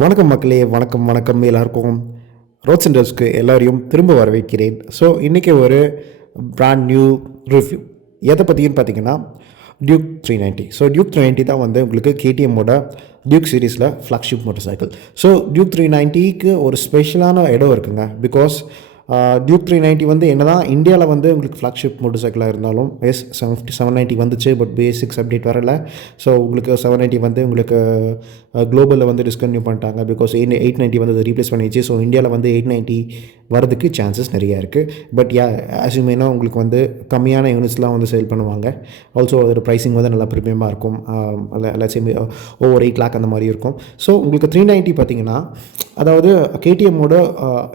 வணக்கம் மக்களே, வணக்கம் வணக்கம் எல்லாருக்கும். ரோட் சென்டர்ஸ்க்கு எல்லாரையும் திரும்ப வரவேற்கிறேன். ஸோ இன்றைக்கி ஒரு பிராண்ட் நியூ ரிவ்யூ எதை பற்றின்னு பார்த்தீங்கன்னா டியூக் 390. ஸோ டியூக் 390 தான் வந்து உங்களுக்கு கேடிஎம்மோட டியூக் சீரீஸில் flagship motorcycle. So Duke 390க்கு ஒரு ஸ்பெஷலான இடம் இருக்குங்க. பிகாஸ் டியூக் 390 வந்து என்ன தான் இந்தியாவில் வந்து உங்களுக்கு ஃப்ளாக்ஷிப் மோட்டர் சைக்கிளாக இருந்தாலும் S790 வந்துச்சு. பட் பேசிக்ஸ் அப்டேட் வரல. ஸோ உங்களுக்கு 790 வந்து உங்களுக்கு குளோபலில் வந்து டிஸ்கன்டினியூ பண்ணிட்டாங்க. பிகாஸ் 890 வந்து அதை ரீப்ளேஸ் பண்ணிடுச்சு. ஸோ இந்தியாவில் வந்து 890 வரதுக்கு சான்சஸ் நிறையா இருக்குது. பட் அஸ்யூமேனா உங்களுக்கு வந்து கம்மியான யூனிட்ஸ்லாம் வந்து சேல் பண்ணுவாங்க. ஆல்சோ அதோட ப்ரைஸிங் வந்து நல்லா ப்ரீமியமாக இருக்கும். எல்லாச்சும் ஓவர் 8 lakh அந்த மாதிரி இருக்கும். ஸோ உங்களுக்கு 390 பார்த்தீங்கன்னா அதாவது கேடிஎம்மோட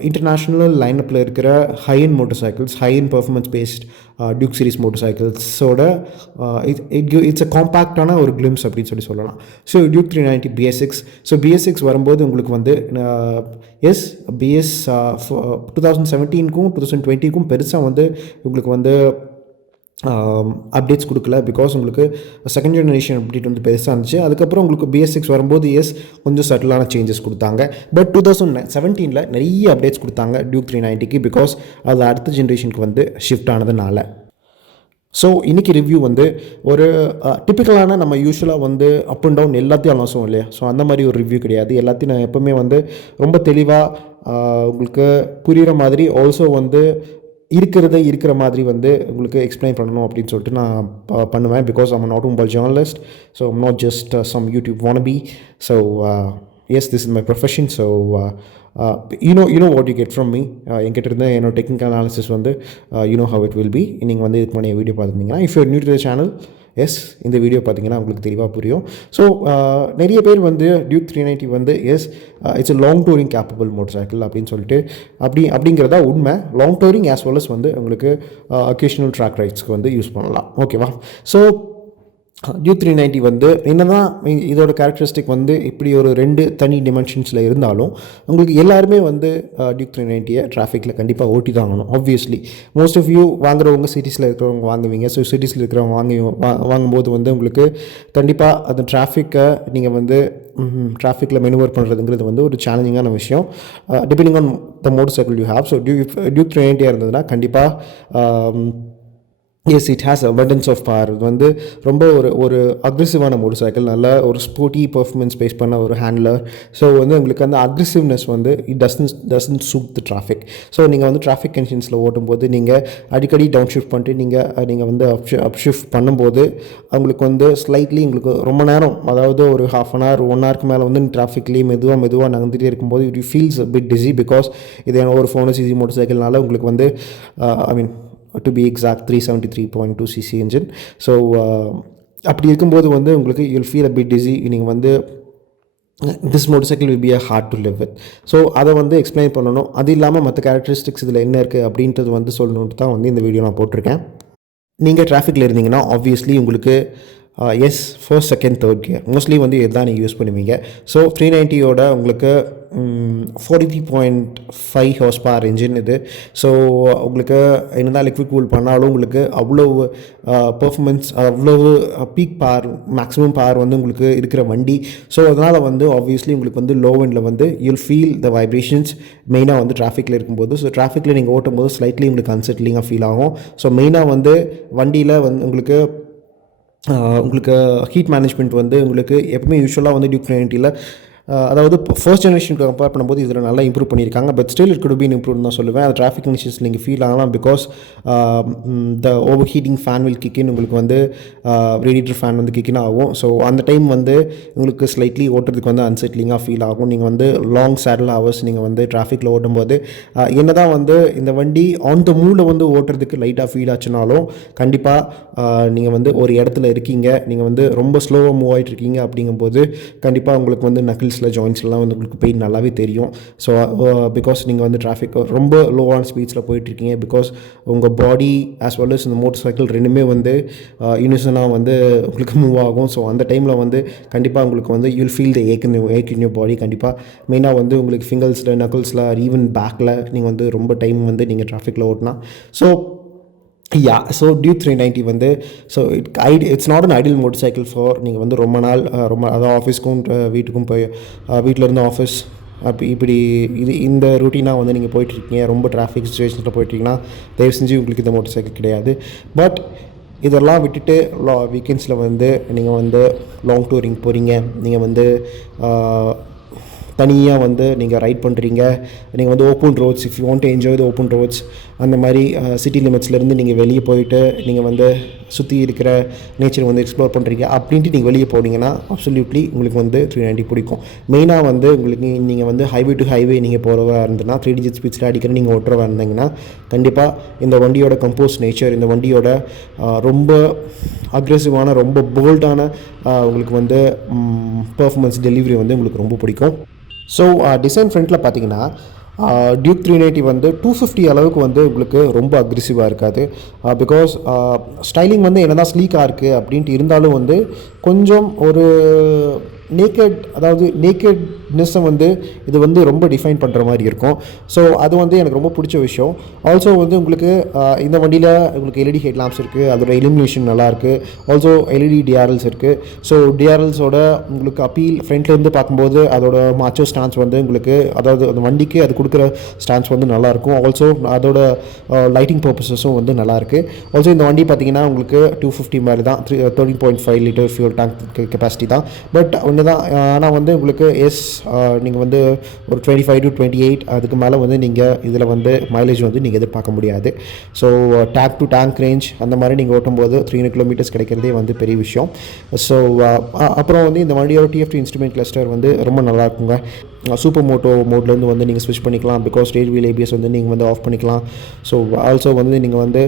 இன்டர்நேஷ்னல் லைனப்பில் இருக்கிற high end motorcycles, high end performance based Duke series மோட்டர் சைக்கிள்ஸோட இட்ஸ் அ காம்பேக்டான ஒரு கிளிம்ஸ் அப்படின்னு சொல்லலாம். So Duke 390 BS6. So BS6 வரும்போது உங்களுக்கு வந்து BS 2017க்கும் 2020க்கும் பெருசாக வந்து உங்களுக்கு வந்து அப்டேட்ஸ் கொடுக்கல. பிகாஸ் உங்களுக்கு செகண்ட் ஜெனரேஷன் அப்டேட் வந்து பெருசாக இருந்துச்சு. அதுக்கப்புறம் உங்களுக்கு BS6 வரும்போது கொஞ்சம் சட்டிலான சேஞ்சஸ் கொடுத்தாங்க. பட் 2017 நிறைய அப்டேட்ஸ் கொடுத்தாங்க டியூக் 390க்கு. பிகாஸ் அது அடுத்த ஜென்ரேஷனுக்கு வந்து ஷிஃப்ட் ஆனதுனால. ஸோ இன்றைக்கி ரிவ்யூ வந்து ஒரு டிப்பிக்கலான நம்ம யூஸ்வலாக வந்து அப் அண்ட் டவுன் எல்லாத்தையும் அலாசும் இல்லையா. ஸோ அந்த மாதிரி ஒரு ரிவ்யூ கிடையாது. எல்லாத்தையும் நான் எப்போவுமே வந்து ரொம்ப தெளிவாக உங்களுக்கு புரிகிற மாதிரி, ஆல்சோ வந்து இருக்கிற மாதிரி வந்து உங்களுக்கு எக்ஸ்பிளைன் பண்ணணும் அப்படின்னு சொல்லிட்டு நான் பண்ணுவேன். Because I'm not mobile journalist. So I'm not just some YouTube wannabe. So this is my profession. So you know what you get from me. என்கிட்ட இருந்த என்னோட டெக்னிக்கல் அனாலிசிஸ் வந்து you know how it will be. நீங்கள் வந்து இதுக்கு முன்னாடி video பார்த்துருந்தீங்கன்னா, if you are new to the channel, இந்த வீடியோ பார்த்தீங்கன்னா உங்களுக்கு தெளிவாக புரியும். ஸோ நிறைய பேர் வந்து டியூக் 390 வந்து it's a long touring capable motorcycle அப்படின்னு சொல்லிட்டு அப்படிங்கிறதா உண்மை. Long touring as well as வந்து உங்களுக்கு அக்கேஷனல் ட்ராக் ரைட்ஸ்க்கு வந்து யூஸ் பண்ணலாம். ஓகேவா. ஸோ டியூக் 390 வந்து என்ன தான் இதோட கேரக்டரிஸ்டிக் வந்து இப்படி ஒரு 2 தனி டிமென்ஷன்ஸில் இருந்தாலும் உங்களுக்கு எல்லாருமே வந்து டியூக் 390 டிராஃபிக்கில் கண்டிப்பாக ஓட்டி தான் ஆகணும். ஆப்வியஸ்லி மோஸ்ட் ஆஃப் யூ வாங்குறவங்க சிட்டிஸில் இருக்கிறவங்க வாங்குவீங்க. ஸோ சிட்டிஸில் இருக்கிறவங்க வாங்கும்போது வந்து உங்களுக்கு கண்டிப்பாக அந்த டிராஃபிக்கை நீங்கள் வந்து டிராஃபிக்கில் மெனுவர் பண்ணுறதுங்கிறது வந்து ஒரு சேலஞ்சிங்கான விஷயம். Depending on the motorcycle you have. So Duke 390 இருந்ததுன்னா கண்டிப்பாக it has abundance of power. இது வந்து ரொம்ப ஒரு அக்ரெசிவான மோட்டர் சைக்கிள், நல்ல ஒரு ஸ்போர்ட்டி பர்ஃபார்மன்ஸ் பேஸ் பண்ண ஒரு ஹேண்ட்லர். ஸோ வந்து உங்களுக்கு அந்த அக்ரெசிவ்னஸ் வந்து it doesn't suit the traffic. So நீங்கள் வந்து டிராஃபிக் கண்டிஷன்ஸில் ஓட்டும்போது நீங்கள் அடிக்கடி டவுன் ஷிஃப்ட் பண்ணிட்டு நீங்கள் வந்து அப் ஷிஃப்ட் பண்ணும்போது உங்களுக்கு வந்து ஸ்லைட்லி உங்களுக்கு ரொம்ப நேரம், அதாவது ஒரு ½ an hour 1 hourக்கு மேலே வந்து டிராஃபிக்லேயே மெதுவாக நகர்ந்துகிட்டே இருக்கும்போது it feels a bit dizzy. Because இது ஒரு 400cc மோட்டர் சைக்கிள்னால உங்களுக்கு வந்து to be exact 373.2 cc engine. So அப்படி இருக்கும்போது வந்து உங்களுக்கு you'll feel a bit dizzy. நீங்கள் வந்து this motorcycle will be a hard to live with. So அதை வந்து எக்ஸ்பிளைன் பண்ணணும். அது இல்லாமல் மற்ற கேரக்டரிஸ்டிக்ஸ் இதில் என்ன இருக்குது அப்படின்றது வந்து சொல்லணுன்ட்டு தான் வந்து இந்த வீடியோ நான் போட்டிருக்கேன். நீங்கள் டிராஃபிக்கில் இருந்தீங்கன்னா ஆப்வியஸ்லி உங்களுக்கு first second third gear mostly வந்து இதுதான் நீங்கள் யூஸ் பண்ணுவீங்க. ஸோ 390யோட உங்களுக்கு 43.5 horsepower இன்ஜின் இது. ஸோ உங்களுக்கு என்னதான் லிக்விட் கூல் பண்ணாலும் உங்களுக்கு அவ்வளோ பர்ஃபார்மன்ஸ், அவ்வளோ பீக் பவர், மேக்ஸிமம் பவர் வந்து உங்களுக்கு இருக்கிற வண்டி. ஸோ அதனால் வந்து ஆப்வியஸ்லி உங்களுக்கு வந்து லோ எண்டில் வந்து யூல் ஃபீல் த வைப்ரேஷன்ஸ் மெயினாக வந்து டிராஃபிக்கில் இருக்கும்போது. ஸோ டிராஃபிக்கில் நீங்கள் ஓட்டும் போது ஸ்லைட்லி உங்களுக்கு அன்செட்லிங்காக ஃபீல் ஆகும். ஸோ மெயினாக வந்து வண்டியில் வந்து உங்களுக்கு ஹீட் மேனேஜ்மெண்ட் வந்து உங்களுக்கு எப்பவுமே யூஸ்வலாக வந்து டியூக் 390ல் அதாவது ஃபர்ஸ்ட் ஜெனரேஷனுக்கு கம்பேர் பண்ணும்போது இதில் நல்லா இம்ப்ரூவ் பண்ணியிருக்காங்க. But still it could been improve தான் சொல்லுவேன். அது டிராஃபிக் கண்டிஷன்ஸ் நீங்கள் ஃபீல் ஆகலாம். Because the over heating fan will kick in, உங்களுக்கு வந்து ரேடியேட்டர் ஃபேன் வந்து கிக்கின் ஆகும். ஸோ அந்த டைம் வந்து உங்களுக்கு ஸ்லைட்லி ஓட்டுறதுக்கு வந்து அன்செட்லிங்காக ஃபீல் ஆகும். நீங்கள் வந்து லாங் சேடல் ஹவர்ஸ் நீங்கள் வந்து டிராஃபிக்கில் ஓட்டும்போது என்ன தான் வந்து இந்த வண்டி ஆன் த மூவில் வந்து ஓட்டுறதுக்கு லைட்டாக ஃபீல் ஆச்சுனாலும் கண்டிப்பாக நீங்கள் வந்து ஒரு இடத்துல இருக்கீங்க, நீங்கள் வந்து ரொம்ப ஸ்லோவாக மூவ் ஆகிட்டு இருக்கீங்க அப்படிங்கும்போது கண்டிப்பாக உங்களுக்கு வந்து நக்கிள்ஸ் ஜாயின்ஸ்லாம் வந்து உங்களுக்கு பெயின் நல்லாவே தெரியும். ஸோ பிகாஸ் நீங்கள் வந்து டிராஃபிக் ரொம்ப லோவான ஸ்பீட்ஸில் போயிட்டுருக்கீங்க. பிகாஸ் உங்கள் பாடி ஆஸ் வெல் அஸ் இந்த மோட்டர் சைக்கிள் ரெண்டுமே வந்து யூனிசனாக வந்து உங்களுக்கு மூவ் ஆகும். ஸோ அந்த டைமில் வந்து கண்டிப்பாக உங்களுக்கு வந்து you'll feel the ache in your body. கண்டிப்பாக மெயினாக வந்து உங்களுக்கு ஃபிங்கர்ஸில், நக்கிள்ஸில், ஈவன் பேக்கில் நீங்கள் வந்து ரொம்ப டைம் வந்து நீங்கள் டிராஃபிக்கில் ஓட்டினா. ஸோ ஸோ டியூக் 390 வந்து so it's not an ideal motor cycle for நீங்கள் வந்து ரொம்ப நாள் அதாவது ஆஃபீஸ்க்கும் வீட்டுக்கும் போய் வீட்டிலேருந்து ஆஃபீஸ் இப்படி இந்த ரூட்டீனாக வந்து நீங்கள் போயிட்டுருக்கீங்க, ரொம்ப டிராஃபிக் சுச்சுவேஷன்ஸில் போயிட்டுருக்கீங்கன்னா தயவு செஞ்சு உங்களுக்கு இந்த மோட்டர் சைக்கிள் கிடையாது. பட் இதெல்லாம் விட்டுட்டு வீக்கெண்ட்ஸில் வந்து நீங்கள் வந்து லாங் டூரிங் போகிறீங்க, நீங்கள் வந்து தனியாக வந்து நீங்கள் ரைட் பண்ணுறீங்க, நீங்கள் வந்து open roads, if you want to enjoy the open roads, அந்த மாதிரி சிட்டி லிமிட்ஸ்லேருந்து நீங்கள் வெளியே போயிட்டு நீங்கள் வந்து சுற்றி இருக்கிற நேச்சர் வந்து எக்ஸ்ப்ளோர் பண்ணுறீங்க அப்படின்ட்டு நீங்கள் வெளியே போனீங்கன்னா அப்சல்யூட்லி உங்களுக்கு வந்து 390 பிடிக்கும். மெயினாக வந்து உங்களுக்கு நீங்கள் வந்து ஹைவே டு ஹைவே நீங்கள் போகிறவா இருந்ததுன்னா 3 digit ஸ்பீட்ஸில் அடிக்கிற நீங்கள் ஓட்டுறவா இருந்தீங்கன்னா கண்டிப்பாக இந்த வண்டியோட கம்போஸ் நேச்சர், இந்த வண்டியோட ரொம்ப அக்ரெசிவான ரொம்ப போல்டான உங்களுக்கு வந்து பர்ஃபார்மன்ஸ் டெலிவரி வந்து உங்களுக்கு ரொம்ப பிடிக்கும். ஸோ டிசைன் ஃப்ரண்ட்டில் பார்த்தீங்கன்னா டியூக் 390 வந்து 250 அளவுக்கு வந்து உங்களுக்கு ரொம்ப அக்ரெசிவாக இருக்காது. பிகாஸ் ஸ்டைலிங் வந்து என்ன தான் ஸ்லீக்காக இருக்குது அப்படின்ட்டு இருந்தாலும் வந்து கொஞ்சம் ஒரு நேக்கட்னஸை வந்து இது வந்து ரொம்ப டிஃபைன் பண்ணுற மாதிரி இருக்கும். ஸோ அது வந்து எனக்கு ரொம்ப பிடிச்ச விஷயம். ஆல்சோ வந்து உங்களுக்கு இந்த வண்டியில் உங்களுக்கு எல்இடி ஹெட் லாம்ப்ஸ் இருக்குது, அதோட இலுமினேஷன் நல்லாயிருக்கு. ஆல்சோ எல்இடி டிஆர்எல்ஸ் இருக்குது. ஸோ டிஆர்எல்ஸோட உங்களுக்கு அப்பீல் ஃப்ரண்ட்லேருந்து பார்க்கும்போது அதோட மாச்சோ ஸ்டான்ஸ் வந்து உங்களுக்கு, அதாவது அந்த வண்டிக்கு அது கொடுக்குற ஸ்டான்ஸ் வந்து நல்லாயிருக்கும். ஆல்சோ அதோட லைட்டிங் பர்பஸஸும் வந்து நல்லாயிருக்கு. ஆல்சோ இந்த வண்டி பார்த்தீங்கன்னா உங்களுக்கு 250 மாதிரி தான், 13.5 லிட்டர் ஃபியூல் டேங்க் கெப்பாசிட்டி தான். பட் ஒன்று தான், ஆனால் வந்து உங்களுக்கு நீங்கள் வந்து ஒரு 25 to 28 அதுக்கு மேலே வந்து நீங்கள் இதில் வந்து மைலேஜ் வந்து நீங்கள் எதிர்பார்க்க முடியாது. So tank to tank range அந்த மாதிரி நீங்கள் ஓட்டும்போது 300 கிலோமீட்டர்ஸ் கிடைக்கிறதே வந்து பெரிய விஷயம். ஸோ அப்புறம் வந்து இந்த வண்டியோட TFT இன்ஸ்ட்ருமெண்ட் கிளஸ்டர் வந்து ரொம்ப நல்லா இருக்குங்க. சூப்பர் மோட்டோ மோட்லேருந்து வந்து நீங்கள் ஸ்விட்ச் பண்ணிக்கலாம். பிகாஸ் ஸ்டேட் வீல் ABS வந்து நீங்கள் வந்து ஆஃப் பண்ணிக்கலாம். ஸோ ஆல்சோ வந்து நீங்கள் வந்து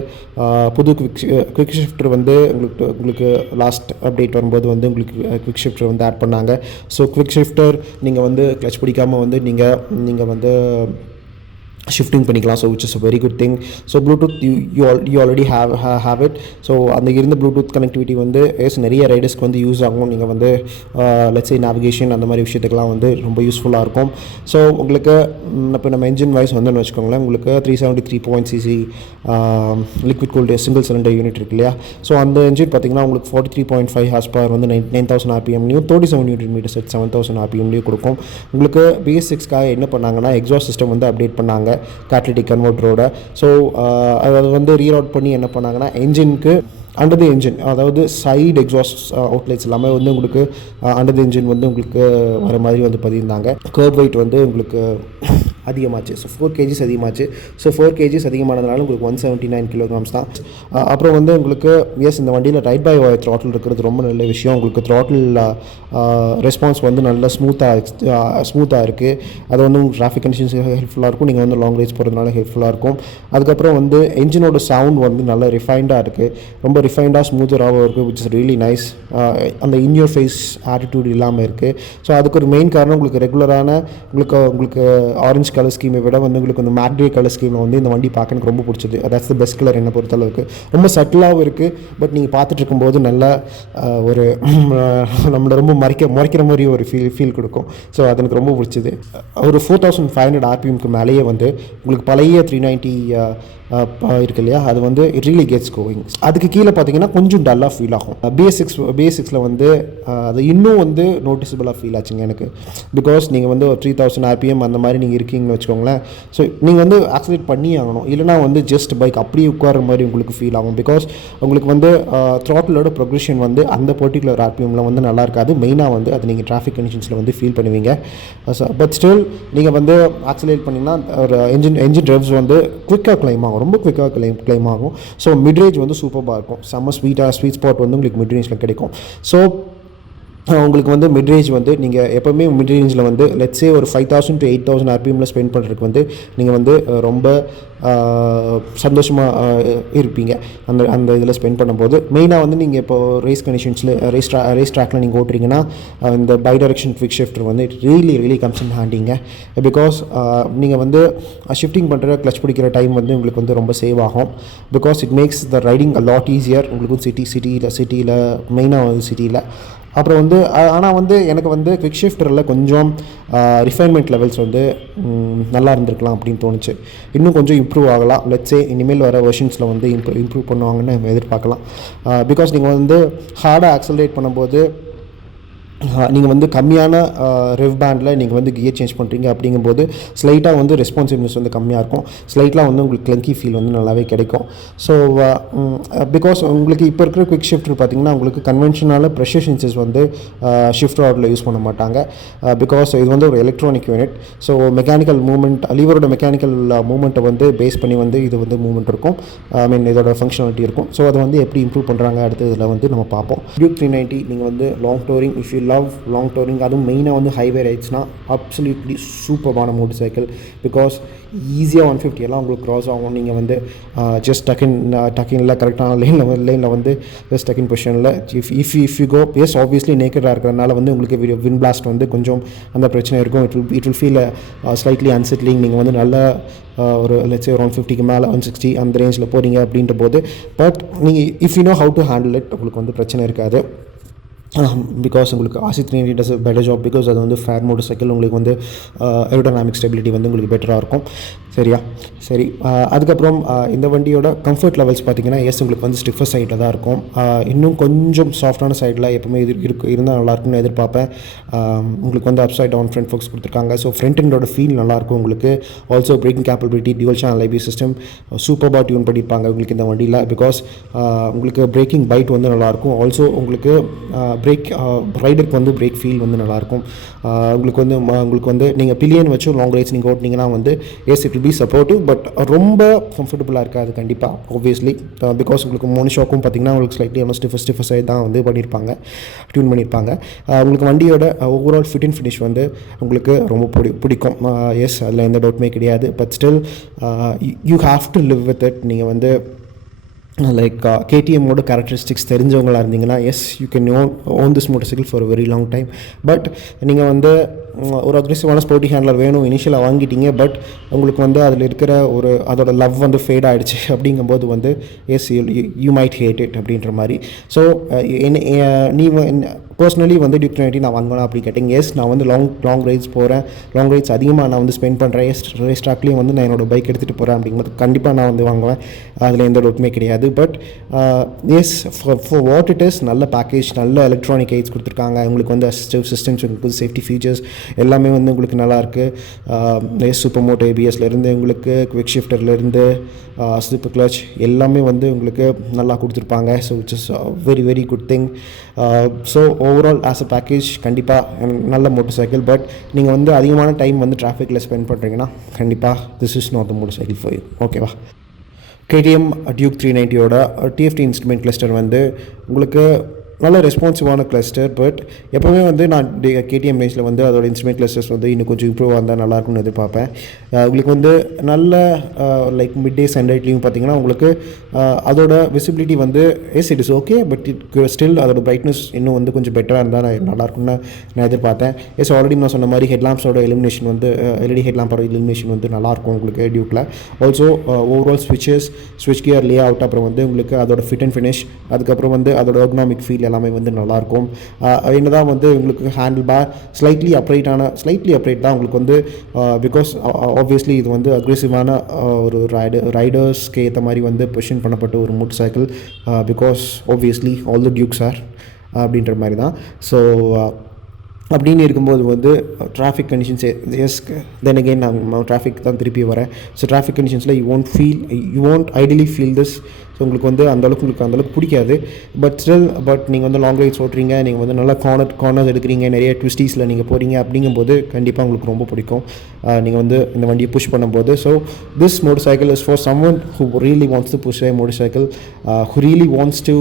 புது குவிக் ஷிஃப்டர் வந்து உங்களுக்கு லாஸ்ட் அப்டேட் வரும்போது வந்து உங்களுக்கு குவிக் ஷிஃப்டர் வந்து ஆட் பண்ணாங்க. ஸோ குவிக் ஷிஃப்டர் நீங்கள் வந்து கிளச் பிடிக்காமல் வந்து நீங்கள் வந்து ஷிஃப்டிங் பண்ணிக்கலாம். So which is a very good thing. So Bluetooth you already have it. So அந்த இருந்த ப்ளூடூத் கனெக்டிவிட்டி வந்து நிறைய ரைடர்ஸ்க்கு வந்து யூஸ் ஆகும். நீங்கள் வந்து லெட்ஸ் சே நேவிகேஷன் அந்த மாதிரி விஷயத்துக்கெலாம் வந்து ரொம்ப யூஸ்ஃபுல்லாக இருக்கும். ஸோ உங்களுக்கு இப்போ நம்ம என்ஜின் வைஸ் வந்து வச்சுக்கோங்களேன், உங்களுக்கு 373.cc liquid cooled single cylinder unit இருக்கு இல்லையா. ஸோ அந்த என்ஜின் பார்த்தீங்கன்னா உங்களுக்கு 43.5 ஹார்ஸ் பவர் வந்து 9000 RPMலையும் 37 Nm at 7000 RPMலையும் கொடுக்கும். உங்களுக்கு BS6க்காக என்ன பண்ணாங்கன்னா எக்ஸாஸ்ட் சிஸ்டம் வந்து அப்டேட் பண்ணாங்க கேட்டலிட்டிக் கன்வெர்ட்டரோட. ஸோ அதை வந்து ரீரவுட் பண்ணி என்ன பண்ணாங்கன்னா என்ஜினுக்கு அண்டர் தி என்ஜின், அதாவது சைடு எக்ஸாஸ்ட் அவுட்லெட்ஸ் எல்லாமே வந்து உங்களுக்கு அண்டர் தி என்ஜின் வந்து உங்களுக்கு வர மாதிரி வந்து பதிந்தாங்க. கர்வ் வெயிட் வந்து உங்களுக்கு அதிகமாச்சு. ஸோ 4 kgs அதிகமாச்சு. ஸோ 4 kgs அதிகமானதுனால உங்களுக்கு 179 kilograms தான். அப்புறம் வந்து உங்களுக்கு இந்த வண்டியில் ரைட் பை வயர் த்ராட்டில் இருக்கிறது ரொம்ப நல்ல விஷயம். உங்களுக்கு த்ராட்டில் ரெஸ்பான்ஸ் வந்து நல்லா ஸ்மூத்தாக இருக்குது. அது வந்து உங்களுக்கு டிராஃபிக் கண்டிஷன்ஸ் ஹெல்ப்ஃபுல்லாக இருக்கும். நீங்கள் வந்து லாங் ரைட்ஸ் போகிறதுனால ஹெல்ப்ஃபுல்லாக இருக்கும். அதுக்கப்புறம் வந்து என்ஜினோட சவுண்ட் வந்து நல்லா ரிஃபைண்டாக இருக்குது, ரொம்ப ரிஃபைண்டாக ஸ்மூத்தராகவும் இருக்குது, விச் இஸ் ரியலி நைஸ். அந்த இன் யோர் ஃபேஸ் ஆட்டிடியூட் இல்லாமல் இருக்குது. ஸோ அதுக்கு ஒரு மெயின் காரணம் உங்களுக்கு ரெகுலரான உங்களுக்கு ஆரஞ்சு கலர் ஸ்கீமை விட வந்து உங்களுக்கு அந்த மேட் கிரே கலர் ஸ்கீமில் வந்து இந்த வண்டி பார்க்க எனக்கு ரொம்ப பிடிச்சது. அதாட்ஸ் த பெஸ்ட் கலர் என்னை பொறுத்தளவுக்கு. ரொம்ப சட்டிலாகவும் இருக்குது. பட் நீங்கள் பார்த்துட்டு இருக்கும்போது நல்ல ஒரு நம்மளை ரொம்ப மறைக்கிற மாதிரி ஒரு ஃபீல் கொடுக்கும். ஸோ அது எனக்கு ரொம்ப பிடிச்சது. ஒரு 4500 RPMக்கு மேலேயே வந்து உங்களுக்கு பழைய 390 இருக்கு இல்லையா, அது வந்து இட் ரியலி கெட்ஸ் கோயிங். அதுக்கு கீழே பார்த்தீங்கன்னா கொஞ்சம் டல்லாக ஃபீல் ஆகும். BS6 வந்து அது இன்னும் வந்து நோட்டிசபிளாக ஃபீல் ஆச்சுங்க எனக்கு. பிகாஸ் நீங்கள் வந்து 3000 RPM அந்த மாதிரி நீங்கள் இருக்கீங்கன்னு வச்சுக்கோங்களேன். ஸோ நீங்கள் வந்து ஆக்சிலேட் பண்ணி ஆகணும், இல்லைனா வந்து ஜஸ்ட் பைக் அப்படியே உட்கார மாதிரி உங்களுக்கு ஃபீல் ஆகும். பிகாஸ் உங்களுக்கு வந்து த்ராட்டிலோட ப்ரொக்ரெஷன் வந்து அந்த பர்டிகுலர் RPMல வந்து நல்லா இருக்காது. மெயினாக வந்து அது நீங்கள் டிராஃபிக் கண்டிஷன்ஸில் வந்து ஃபீல் பண்ணுவீங்க. பட் ஸ்டில் நீங்கள் வந்து ஆக்சிலேட் பண்ணிங்கன்னா ஒரு என்ஜின் ட்ரைவ்ஸ் வந்து குவிக்காக கிளைம் ஆகும், ரொம்ப குவிக்காக கிளைம் ஆகும். ஸோ மிட்ரேஞ்ச் வந்து சூப்பராக இருக்கும். செம்ம ஸ்வீட் ஸ்பாட் வந்து உங்களுக்கு மிட்ரேஞ்சில் கிடைக்கும். ஸோ உங்களுக்கு வந்து மிட்ரேஞ்ச் வந்து நீங்கள் எப்போவுமே மிட்ரேஞ்சில் வந்து லெட்ஸே ஒரு 5000 to 8000 RPMல ஸ்பெண்ட் பண்ணுறதுக்கு வந்து நீங்கள் வந்து ரொம்ப சந்தோஷமாக இருப்பீங்க அந்த இதில் ஸ்பெண்ட் பண்ணும்போது. மெயினாக வந்து நீங்கள் இப்போ ரேஸ் கண்டிஷன்ஸில் ரேஸ் ட்ராக்கில் நீங்கள் ஓட்டுறீங்கன்னா இந்த பை டைரக்ஷன் குவிக் ஷிஃப்டர் வந்து it really comes in handy. Because நீங்கள் வந்து ஷிஃப்டிங் பண்ணுற கிளச் பிடிக்கிற டைம் வந்து உங்களுக்கு வந்து ரொம்ப சேவ் ஆகும். Because it makes the riding a lot easier. உங்களுக்கு சிட்டியில் மெயினாக வந்து சிட்டியில். அப்புறம் வந்து ஆனால் வந்து எனக்கு வந்து குவிக் ஷிஃப்டரில் கொஞ்சம் ரிஃபைன்மெண்ட் லெவல்ஸ் வந்து நல்லா இருந்திருக்கலாம் அப்படின்னு தோணுச்சு. இன்னும் கொஞ்சம் இம்ப்ரூவ் இம்ப்ரூவ் ஆகலாம். லெட்ஸே இனிமேல் வர வெர்ஷன்ஸில் வந்து இம்ப்ரூவ் பண்ணுவாங்கன்னு நம்ம எதிர்பார்க்கலாம். பிகாஸ் நீங்கள் வந்து ஹார்டாக ஆக்சலரேட் பண்ணும்போது நீங்கள் வந்து கம்மியான ரெவ் பேண்டில் நீங்கள் வந்து கியர் சேஞ்ச் பண்ணுறீங்க அப்படிங்கும்போது ஸ்லைட்டாக வந்து ரெஸ்பான்சிவ்னஸ் வந்து கம்மியாக இருக்கும். ஸ்லைட்டாக வந்து உங்களுக்கு கிளங்கி ஃபீல் வந்து நல்லாவே கிடைக்கும். ஸோ பிகாஸ் உங்களுக்கு இப்போ இருக்கிற குவிக் ஷிஃப்டர் பார்த்திங்கன்னா உங்களுக்கு கன்வென்ஷனால ப்ரெஷர் சென்சஸ் வந்து ஷிஃப்ட் ராடில் யூஸ் பண்ண மாட்டாங்க. பிகாஸ் இது வந்து ஒரு electronic unit. So mechanical movement லீவரோட மெக்கானிக்கல் மூவ்மெண்ட்டை வந்து பேஸ் பண்ணி வந்து இது வந்து மூவ்மெண்ட் இருக்கும். ஐ மீன் இதோட ஃபங்க்ஷனாலிட்டி இருக்கும். ஸோ அதை வந்து எப்படி இம்ப்ரூவ் பண்ணுறாங்க அடுத்து இதில் வந்து நம்ம பார்ப்போம். டியூக் 390 நீங்கள் வந்து long touring, if you love long touring, அதுவும் மெயினாக வந்து ஹைவே ரைட்ஸ்னால் அப்சல்யூட்லி சூப்பரான மோட்டர் சைக்கிள். பிகாஸ் ஈஸியாக 150 எல்லாம் உங்களுக்கு க்ராஸ் ஆகும். நீங்கள் வந்து ஜஸ்ட் டக்கின்ல கரெக்டான லைனில் வந்து ஜஸ்ட் டக்கின் பொசிஷனில் if you go as obviously நேக்கடாக இருக்கிறதுனால வந்து உங்களுக்கு வின் பிளாஸ்ட் வந்து கொஞ்சம் அந்த பிரச்சனை இருக்கும். It will feel slightly unsettling. நீங்கள் வந்து நல்ல ஒரு லெட்ஸ் ஒரு 150க்கு மேலே 160 அந்த ரேஞ்சில் போகிறீங்க அப்படின்ற போது, பட் நீங்கள் if you know how to handle it உங்களுக்கு வந்து பிரச்சனை இருக்காது. பிகாஸ் உங்களுக்கு RC390 does a better job. Because அது வந்து ஃபேர் மோட்டர் சைக்கிள். உங்களுக்கு வந்து ஏரோடைனாமிக் ஸ்டெபிலிட்டி வந்து உங்களுக்கு பெட்டராக இருக்கும். சரியா? சரி. அதுக்கப்புறம் இந்த வண்டியோட கம்ஃபர்ட் லெவல்ஸ் பார்த்திங்கன்னா எஸ் உங்களுக்கு வந்து ஸ்டிஃபர் சைடில் தான் இருக்கும். இன்னும் கொஞ்சம் சாஃப்டான சைடில் எப்பவுமே இருந்தால் நல்லாயிருக்கும்னு எதிர்பார்ப்பேன். உங்களுக்கு வந்து upside down front forks கொடுத்துருக்காங்க. ஸோ ஃப்ரண்ட் எண்டோட ஃபீல் நல்லாயிருக்கும் உங்களுக்கு. Also braking capability, dual channel IP system சூப்பராக டியூன் பண்ணியிருப்பாங்க உங்களுக்கு இந்த வண்டியில். பிகாஸ் உங்களுக்கு பிரேக்கிங் பைட் வந்து நல்லாயிருக்கும். ஆல்சோ உங்களுக்கு பிரேக் ரைடருக்கு வந்து பிரேக் ஃபீல் வந்து நல்லாயிருக்கும். உங்களுக்கு வந்து நீங்கள் பில்லியன் வச்சு லாங் ரைட்ஸ் நீங்கள் ஓட்டினீங்கன்னா வந்து S it will be supportive, but ரொம்ப கம்ஃபர்டபுளாக இருக்காது கண்டிப்பாக ஆப்வியஸ்லி. பிகாஸ் உங்களுக்கு மோனோ ஷாக்கும் பார்த்திங்கன்னா உங்களுக்கு ஸ்லைட்லி ஸ்டிஃபர் சைட் தான் வந்து டியூன் பண்ணியிருப்பாங்க. உங்களுக்கு வண்டியோட ஓவரால் ஃபிட் அண்ட் ஃபினிஷ் வந்து உங்களுக்கு ரொம்ப பிடிக்கும். எஸ் அதில் எந்த டவுட்டுமே கிடையாது. But still you have to live with it. நீங்கள் வந்து லைக் KTMோட கேரக்டரிஸ்டிக்ஸ் தெரிஞ்சவங்களாக இருந்தீங்கன்னா yes you can own this motorcycle for very long time. But நீங்கள் வந்து ஒரு அக்ரெசிவான ஸ்போர்ட்டி ஹேண்ட்லர் வேணும் இனிஷியலாக வாங்கிட்டீங்க. பட் உங்களுக்கு வந்து அதில் இருக்கிற அதோட லவ் வந்து ஃபேட் ஆகிடுச்சு அப்படிங்கும்போது வந்து yes you might hate it அப்படின்ற மாதிரி. ஸோ நீ பர்சனலி வந்து டியூக் 390 நான் வாங்கணும் அப்படி கேட்டிங்க. எஸ் நான் வந்து லாங் ரைட்ஸ் போகிறேன். லாங் ரைட்ஸ் அதிகமாக நான் வந்து ஸ்பெண்ட் பண்ணுறேன். ரேஸ் ட்ராக்லேயும் வந்து நான் என்னோடய பைக் எடுத்துகிட்டு போகிறேன் அப்படிங்கும்போது கண்டிப்பாக நான் வந்து வாங்குவேன். அதில் எந்த டவுட்டுமே கிடையாது. But as for what it is நல்ல பேக்கேஜ், நல்ல எலக்ட்ரானிக் எய்ட்ஸ் கொடுத்துருக்காங்க. உங்களுக்கு வந்து அசிஸ்டிவ் சிஸ்டம்ஸ், உங்களுக்கு சேஃப்டி ஃபீச்சர்ஸ் எல்லாமே வந்து உங்களுக்கு நல்லாயிருக்கு. எஸ் சூப்பர் மோட்டோ ஏபிஎஸ்லேருந்து உங்களுக்கு குவிக் ஷிஃப்டர்லேருந்து ஸ்லிப் கிளச் எல்லாமே வந்து உங்களுக்கு நல்லா கொடுத்துருப்பாங்க. So it's is very very good thing. So overall as a package கண்டிப்பாக நல்ல மோட்டர் சைக்கிள். பட் நீங்கள் வந்து அதிகமான டைம் வந்து டிராஃபிக்கில் ஸ்பெண்ட் பண்ணுறீங்கன்னா கண்டிப்பாக this is not the motorcycle for you. ஓகேவா? KTM டியூக் 390யோட TFT இன்ஸ்ட்ருமெண்ட் கிளஸ்டர் வந்து உங்களுக்கு நல்ல ரெஸ்பான்சிவான கிளஸ்டர். பட் எப்போவுமே வந்து நான் KTM ரேஞ்சில் வந்து அதோட இன்ஸ்ட்ருமெண்ட் கிளஸ்டர்ஸ் வந்து இன்னும் கொஞ்சம் இம்ப்ரூவ் இருந்தால் நல்லாயிருக்கும்னு எதிர்பார்ப்பேன். உங்களுக்கு வந்து நல்ல லைக் மிட் டே சன்ரைட்லேயும் பார்த்தீங்கன்னா உங்களுக்கு அதோட விசிபிலிட்டி வந்து S it is okay. But still அதோட பிரைட்னஸ் இன்னும் வந்து கொஞ்சம் பெட்டராக இருந்தால் நல்லாயிருக்கும்னு நான் எதிர்பார்த்தேன். எஸ் ஆல்ரெடி நான் சொன்ன மாதிரி ஹெட்லாம்ப்ஸோட எலிமினேஷன் வந்து LED ஹெட்லாம்போட எலிமினேஷன் வந்து நல்லாயிருக்கும் உங்களுக்கு டியூக்கில். ஆல்சோ ஓவரால் ஸ்விட்ச் கியர் லே அவுட், அப்புறம் வந்து உங்களுக்கு அதோட ஃபிட் அண்ட் ஃபினிஷ், அதுக்கப்புறம் வந்து அதோட எர்கனாமிக் ஃபீல் எல்லாமே வந்து நல்லாயிருக்கும். என்னதான் வந்து உங்களுக்கு ஹேண்டில் பார் ஸ்லைட்லி அப்ரைட் தான் உங்களுக்கு வந்து. பிகாஸ் ஆப்வியஸ்லி இது வந்து அக்ரெசிவான ஒரு ரைடர்ஸ்க்கு ஏற்ற மாதிரி வந்து பொசிஷன் பண்ணப்பட்ட ஒரு motorcycle. Because obviously all the Dukes are அப்படின்ற மாதிரி தான். ஸோ அப்படின்னு இருக்கும்போது வந்து traffic conditions yes then again நான் டிராஃபிக் தான் திருப்பி வரேன். ஸோ டிராஃபிக் கண்டிஷன்ஸில் you won't ideally feel this. So உங்களுக்கு வந்து அந்தளவுக்கு பிடிக்காது. பட் நீங்கள் வந்து லாங் ரைட்ஸ் ஓட்டுறீங்க, நீங்கள் வந்து நல்லா கார்னர்ஸ் எடுக்கிறீங்க, நிறைய ட்விஸ்டீஸில் நீங்கள் போகிறீங்க அப்படிங்கும்போது கண்டிப்பாக உங்களுக்கு ரொம்ப பிடிக்கும் நீங்கள் வந்து இந்த வண்டியை புஷ் பண்ணும்போது. So this motor cycle is for someone who really wants to push a motorcycle, who really wants to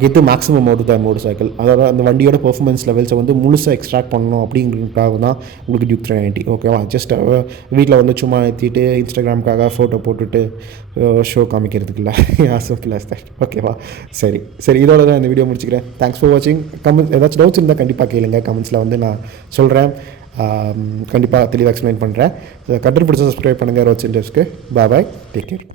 get the maximum out of the motorcycle. அதாவது அந்த வண்டியோட பெர்ஃபார்மன்ஸ் லெவல்ஸை வந்து முழுசாக எக்ஸ்ட்ராக்ட் பண்ணணும் அப்படிங்கிறதுக்காக தான் உங்களுக்கு டியூக் 390. ஓகேவா? ஜஸ்ட் வீட்டில் வந்து சும்மா ஏற்றிட்டு இன்ஸ்டாகிராமுக்காக ஃபோட்டோ போட்டுட்டு ஷோ காமிக்கிறதுக்கு இல்லை. Simple as that. ஓகேவா? சரி இதோட தான் இந்த வீடியோ முடிச்சுக்கிறேன். தேங்க்ஸ் ஃபார் வாட்சிங். ஏதாச்சும் டவுட்ஸ் இருந்தால் கண்டிப்பாக கேளுங்க. கமெண்ட்ஸில் வந்து நான் சொல்கிறேன். கண்டிப்பாக தெளிவாக எக்ஸ்பிளைன் பண்ணுறேன். கண்டிப்பாக பிடிச்ச சப்ஸ்கிரைப் பண்ணுங்கள் ரோட்ஸ் இண்டர்ஸ்க்கு. பாய், டேக் கேர்.